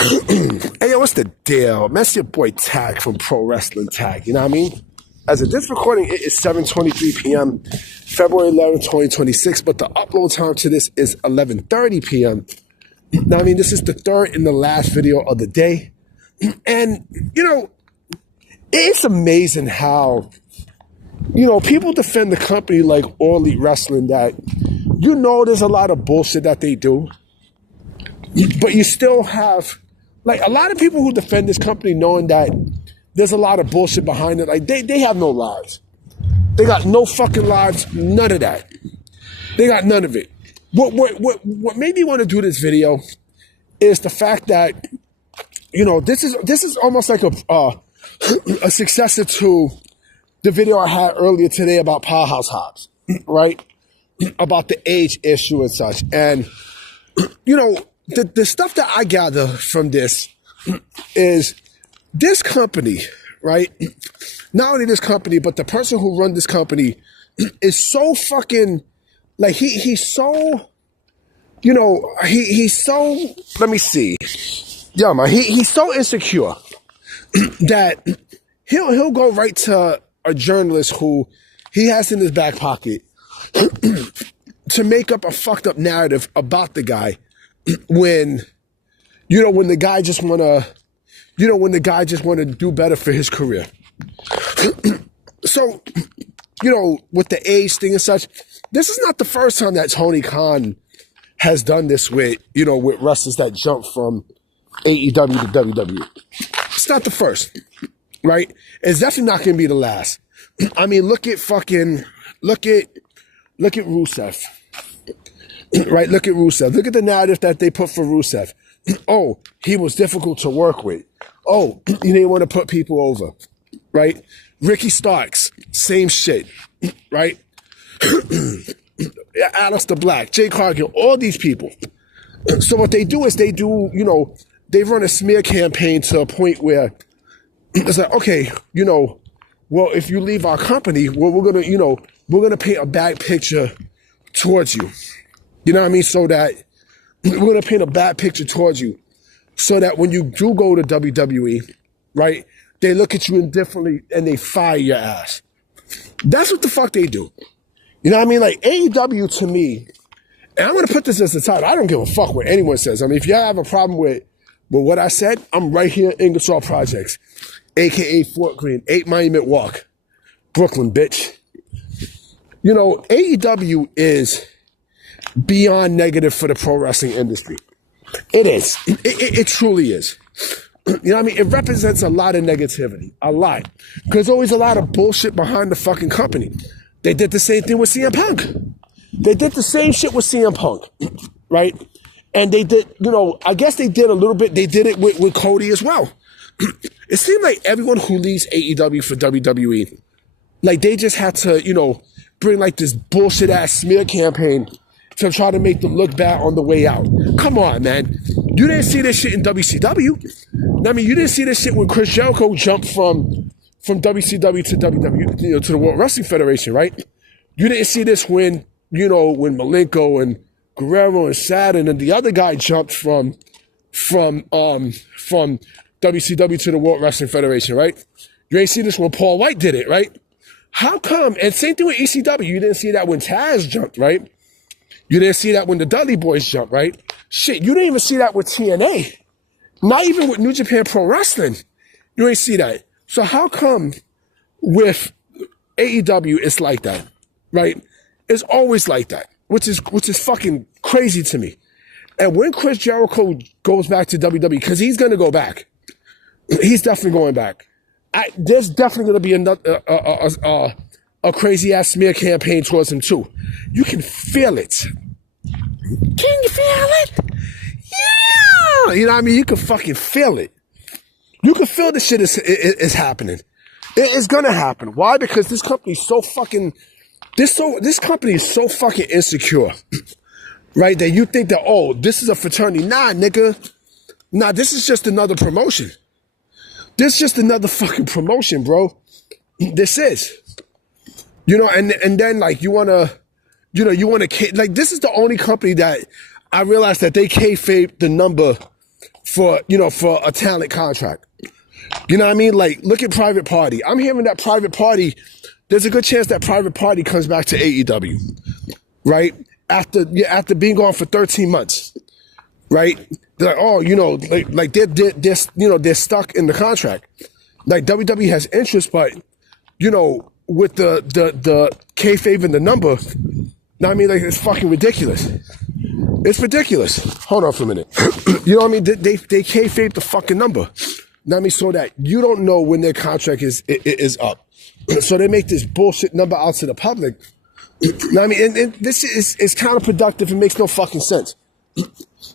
Hey, yo, what's the deal? That's your boy Tag from Pro Wrestling Tag, you know what I mean? As of this recording, it is 7:23 p.m., February 11, 2026, but the upload time to this is 11:30 p.m. Now, I mean, this is the third and the last video of the day. And, you know, it's amazing how, you know, people defend the company like All Elite Wrestling that, you know, there's a lot of bullshit that they do, but you still have, like, a lot of people who defend this company knowing that there's a lot of bullshit behind it. Like, they have no lives. They got no fucking lives, none of that. They got none of it. What made me want to do this video is the fact that, you know, this is almost like a successor to the video I had earlier today about Powerhouse Hobbs, right? About the age issue and such. And, you know, the stuff that I gather from this is this company, right? Not only this company, but the person who runs this company is so fucking, like, he's so, you know, he's so, let me see. Yeah, man, he's so insecure that he'll go right to a journalist who he has in his back pocket to make up a fucked up narrative about the guy when, you know, when the guy just wanna do better for his career. So, you know, with the age thing and such, this is not the first time that Tony Khan has done this with, you know, with wrestlers that jump from AEW to WWE. It's not the first, right? It's definitely not going to be the last. I mean, look at Rusev, right? Look at Rusev. Look at the narrative that they put for Rusev. Oh, he was difficult to work with. Oh, you didn't want to put people over, right? Ricky Starks, same shit, right? Aleister Black, Jay Cargill, all these people. So what they do is they run a smear campaign to a point where it's like, okay, you know, well, if you leave our company, well, we're gonna paint a bad picture towards you. You know what I mean? So that we're gonna paint a bad picture towards you, so that when you do go to WWE, right, they look at you indifferently and they fire your ass. That's what the fuck they do. You know what I mean? Like, AEW to me, and I'm going to put this as the title. I don't give a fuck what anyone says. I mean, if y'all have a problem with what I said, I'm right here in Ingersoll Projects, a.k.a. Fort Greene, 8 Monument Walk, Brooklyn, bitch. You know, AEW is beyond negative for the pro wrestling industry. It is. It truly is. You know what I mean? It represents a lot of negativity. A lot. Because there's always a lot of bullshit behind the fucking company. They did the same thing with CM Punk. They did the same shit with CM Punk, right? And they did, you know, I guess they did a little bit. They did it with Cody as well. It seemed like everyone who leaves AEW for WWE, like, they just had to, you know, bring like this bullshit ass smear campaign to try to make them look bad on the way out. Come on, man. You didn't see this shit in WCW. I mean, you didn't see this shit when Chris Jericho jumped from WCW to WWE, you know, to the World Wrestling Federation, right? You didn't see this when, you know, when Malenko and Guerrero and Saturn and the other guy jumped from WCW to the World Wrestling Federation, right? You ain't see this when Paul White did it, right? How come? And same thing with ECW. You didn't see that when Taz jumped, right? You didn't see that when the Dudley Boys jumped, right? Shit, you didn't even see that with TNA. Not even with New Japan Pro Wrestling. You ain't see that. So how come with AEW it's like that, right? It's always like that, which is fucking crazy to me. And when Chris Jericho goes back to WWE, because he's going to go back. He's definitely going back. There's definitely going to be another a crazy ass smear campaign towards him too. You can feel it. Can you feel it? Yeah. You know what I mean? You can fucking feel it. You can feel the shit is happening. It is gonna happen. Why? Because this company is so fucking, this company is so fucking insecure, right? That you think that, oh, this is a fraternity. Nah, nigga. Nah, this is just another promotion. This is just another fucking promotion, bro. This is. You know, and then like you wanna, like, this is the only company that I realized that they kayfabe the number for a talent contract. You know what I mean? Like, look at Private Party. I'm hearing that Private Party, there's a good chance that Private Party comes back to AEW, right? After being gone for 13 months, right? They're like, oh, like they're stuck in the contract. Like, WWE has interest, but, with the kayfabe and the number, I mean, like, it's fucking ridiculous. It's ridiculous. Hold on for a minute. You know what I mean? They kayfabe the fucking number. I mean, so that you don't know when their contract is up. So they make this bullshit number out to the public. I mean, and this is counterproductive and makes no fucking sense. You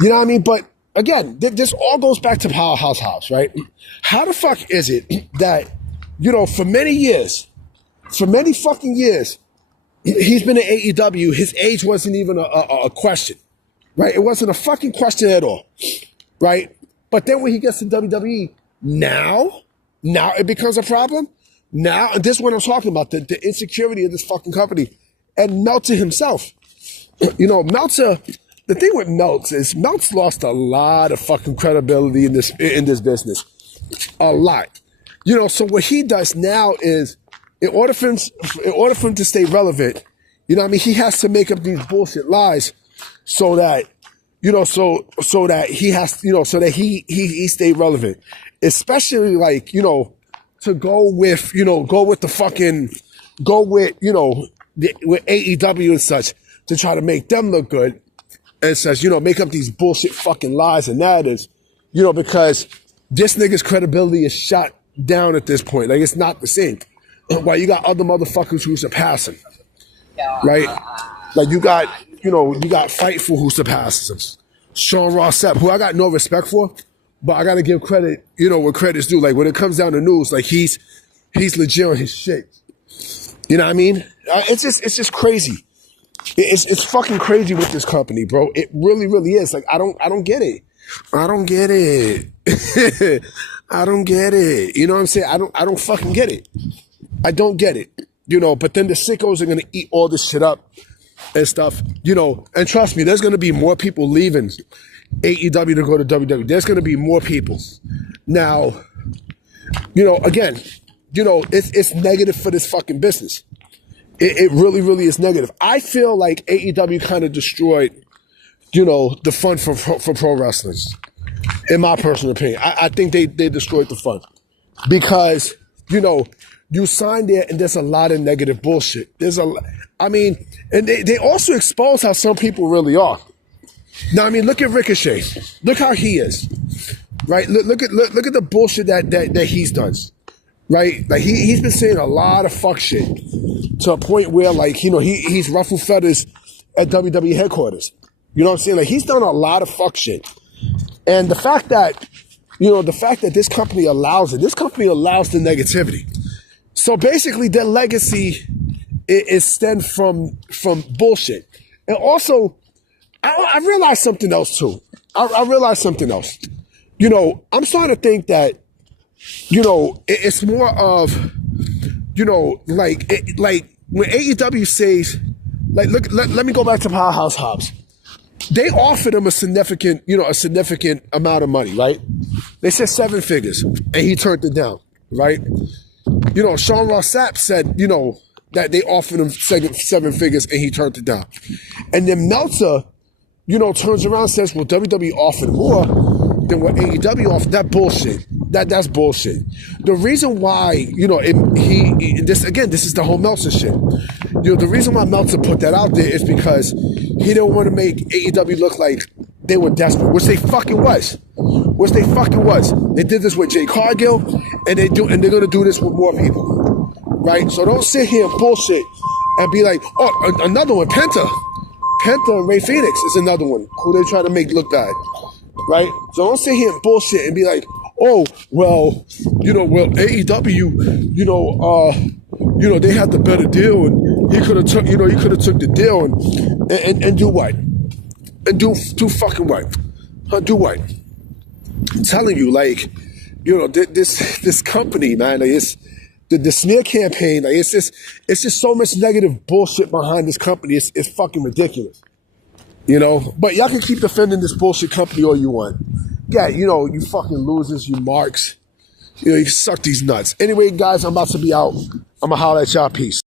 know what I mean? But again, this all goes back to Powerhouse Hobbs, right? How the fuck is it that, for many fucking years, he's been at AEW, his age wasn't even a question, right? It wasn't a fucking question at all, right? But then when he gets to WWE, now it becomes a problem. Now, and this is what I'm talking about, the insecurity of this fucking company. And Meltzer himself, Meltzer, the thing with Meltz is Meltz lost a lot of fucking credibility in this business. A lot. So what he does now is, in order for him to stay relevant, he has to make up these bullshit lies so that, so that he has, so that he stay relevant. Especially like, to go with with AEW and such, to try to make them look good, and says, make up these bullshit fucking lies and narratives, because this nigga's credibility is shot down at this point. Like, it's not the same. While you got other motherfuckers who surpass him, right? Like, you got Fightful who surpasses him. Sean Ross Sapp, who I got no respect for, but I gotta give credit, where credit's due. Like, when it comes down to news, like, he's legit on his shit. You know what I mean? It's just crazy. It's fucking crazy with this company, bro. It really, really is. Like, I don't get it. I don't get it. I don't get it. You know what I'm saying? I don't fucking get it. I don't get it. But then the sickos are gonna eat all this shit up and stuff. And trust me, there's gonna be more people leaving AEW to go to WWE. There's gonna be more people. Now, again, it's negative for this fucking business. It really, really is negative. I feel like AEW kind of destroyed, the fun for pro wrestling. In my personal opinion, I think they destroyed the fun because, you sign there and there's a lot of negative bullshit. And they also expose how some people really are. Now, look at Ricochet. Look how he is, right? Look at the bullshit that he's done. Right? Like, he's been saying a lot of fuck shit to a point where, like, he's ruffled feathers at WWE headquarters. You know what I'm saying? Like, he's done a lot of fuck shit. And the fact that this company allows the negativity. So basically, their legacy is stemmed from bullshit. And also, I realized something else too. I realized something else. I'm starting to think that, it's more of, like when AEW says, like, look, let me go back to Powerhouse Hobbs. They offered him a significant amount of money, right? They said 7 figures, and he turned it down, right? Sean Ross Sapp said, that they offered him 7 figures, and he turned it down. And then Meltzer, turns around and says, well, WWE offered more than what AEW offered. That bullshit. That's bullshit. The reason why, this is the whole Meltzer shit. The reason why Meltzer put that out there is because he didn't want to make AEW look like they were desperate, which they fucking was. They did this with Jay Cargill, and they're gonna do this with more people, right? So don't sit here and bullshit and be like, oh, another one, Penta and Ray Phoenix is another one who they try to make look bad, right? So don't sit here and bullshit and be like, oh, well, AEW, they had the better deal, and he could have took the deal and do what? And do fucking what? Do what? I'm telling you, like, this company, man, like, it's the smear campaign, like, it's just so much negative bullshit behind this company. It's fucking ridiculous. But y'all can keep defending this bullshit company all you want. Yeah, you know, you fucking losers, you marks. You know, you suck these nuts. Anyway, guys, I'm about to be out. I'm going to holler at y'all. Peace.